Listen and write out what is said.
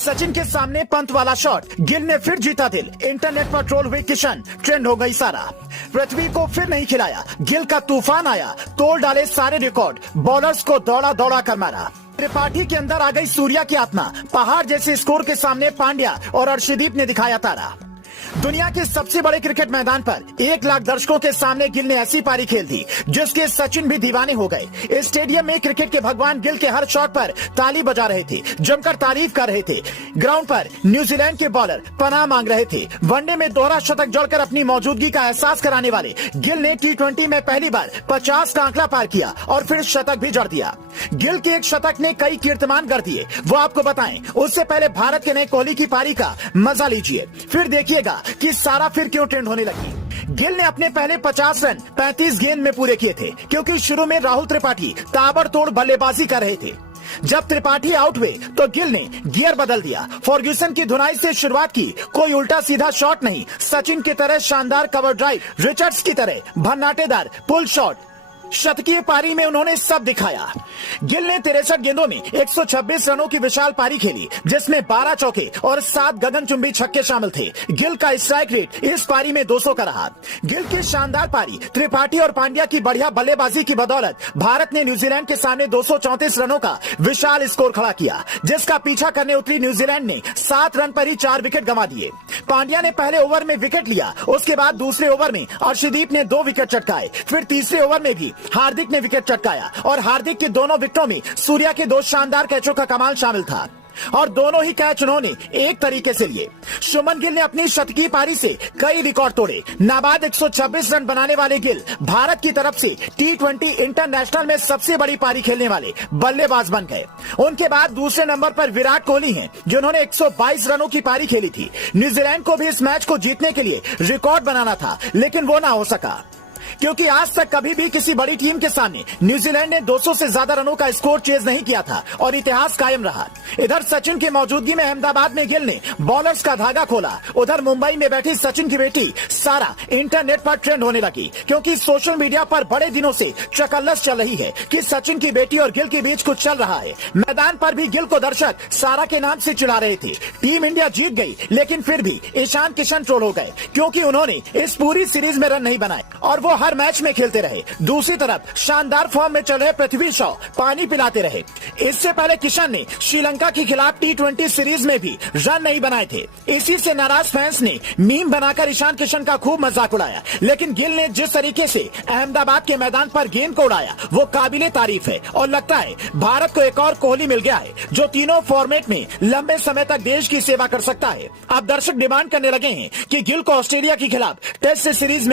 सचिन के सामने पंत वाला शॉट, गिल ने फिर जीता दिल। इंटरनेट पर ट्रोल हुई किशन, ट्रेंड हो गई सारा। पृथ्वी को फिर नहीं खिलाया, गिल का तूफान आया, तोड़ डाले सारे रिकॉर्ड, बॉलर्स को दौड़ा दौड़ा कर मारा। त्रिपाठी के अंदर आ गई सूर्या की आत्मा, पहाड़ जैसे स्कोर के सामने पांड्या और अर्शदीप ने दिखाया तारा। दुनिया के सबसे बड़े क्रिकेट मैदान पर 1 लाख दर्शकों के सामने गिल ने ऐसी पारी खेल दी जिसके सचिन भी दीवाने हो गए। स्टेडियम में क्रिकेट के भगवान गिल के हर शॉट पर ताली बजा रहे थे, जमकर तारीफ कर रहे थे। ग्राउंड पर न्यूजीलैंड के बॉलर पनाह मांग रहे थे। वनडे में दोहरा शतक जड़कर अपनी मौजूदगी का एहसास कराने वाले गिल ने T20 में पहली बार 50 का आंकड़ा पार किया और फिर शतक भी जड़ दिया। गिल के एक शतक ने कई कीर्तिमान कर दिए, वो आपको बताएं। उससे पहले भारत के नए कोहली की पारी का मजा लीजिए, फिर देखिएगा कि सारा फिर क्यों ट्रेंड होने लगी। गिल ने अपने पहले 50 रन 35 गेंद में पूरे किए थे, क्योंकि शुरू में राहुल त्रिपाठी ताबड़तोड़ बल्लेबाजी कर रहे थे। जब त्रिपाठी आउट हुए तो गिल ने गियर बदल दिया, फर्ग्यूसन की धुनाई से शुरुआत की। कोई उल्टा सीधा शॉट नहीं, सचिन की तरह शानदार कवर ड्राइव, रिचर्ड्स की तरह भन्नाटेदार पुल शॉट, शतकीय पारी में उन्होंने सब दिखाया। गिल ने 63 गेंदों में 126 रनों की विशाल पारी खेली, जिसमें 12 चौके और 7 गगनचुंबी छक्के शामिल थे। गिल का स्ट्राइक रेट इस पारी में 200 का रहा। गिल की शानदार पारी, त्रिपाठी और पांड्या की बढ़िया बल्लेबाजी की बदौलत भारत ने न्यूजीलैंड के सामने 234 रनों का विशाल स्कोर खड़ा किया, जिसका पीछा करने उतरी न्यूजीलैंड ने 7 रन पर ही 4 विकेट गंवा दिए। पांड्या ने पहले ओवर में विकेट लिया, उसके बाद दूसरे ओवर में अर्शदीप ने 2 विकेट चटकाए, फिर तीसरे ओवर में भी हार्दिक ने विकेट चटकाया और हार्दिक के दोनों विकेटों में सूर्या के 2 शानदार कैचों का कमाल शामिल था और दोनों ही कैच उन्होंने एक तरीके से लिए। शुभमन गिल ने अपनी शतकीय पारी से कई रिकॉर्ड तोड़े। नाबाद 126 रन बनाने वाले गिल भारत की तरफ से T20 इंटरनेशनल में सबसे बड़ी पारी खेलने वाले बल्लेबाज बन गए। उनके बाद दूसरे नंबर पर विराट कोहली हैं, जिन्होंने 122 रनों की पारी खेली थी। न्यूजीलैंड को भी इस मैच को जीतने के लिए रिकॉर्ड बनाना था, लेकिन वो ना हो सका, क्योंकि आज तक कभी भी किसी बड़ी टीम के सामने न्यूजीलैंड ने 200 से ज्यादा रनों का स्कोर चेज नहीं किया था और इतिहास कायम रहा। इधर सचिन की मौजूदगी में अहमदाबाद में गिल ने बॉलर्स का धागा खोला। उधर मुंबई में बैठी सचिन की बेटी सारा इंटरनेट पर ट्रेंड होने लगी, क्योंकि सोशल मीडिया पर बड़े दिनों से चकल्लस चल रही है कि सचिन की बेटी और गिल के बीच कुछ चल रहा है। मैदान पर भी गिल को दर्शक सारा के नाम से चिढ़ा रहे थे। टीम इंडिया जीत गई, लेकिन फिर भी ईशान किशन ट्रोल हो गए, क्योंकि उन्होंने इस पूरी सीरीज में रन नहीं बनाए और वो हर मैच में खेलते रहे। दूसरी तरफ शानदार फॉर्म में चल रहे पृथ्वी शॉ पानी पिलाते रहे। इससे पहले किशन ने श्रीलंका के खिलाफ T20 सीरीज में भी रन नहीं बनाए थे। इसी से नाराज फैंस ने मीम बनाकर ईशान किशन का खूब मजाक उड़ाया, लेकिन गिल ने जिस तरीके से अहमदाबाद के मैदान पर गेंद को उड़ाया वो काबिले तारीफ है और लगता है भारत को एक और कोहली मिल गया है, जो तीनों फॉर्मेट में लंबे समय तक देश की सेवा कर सकता है। अब दर्शक डिमांड करने लगे हैं कि गिल को ऑस्ट्रेलिया के खिलाफ टेस्ट सीरीज में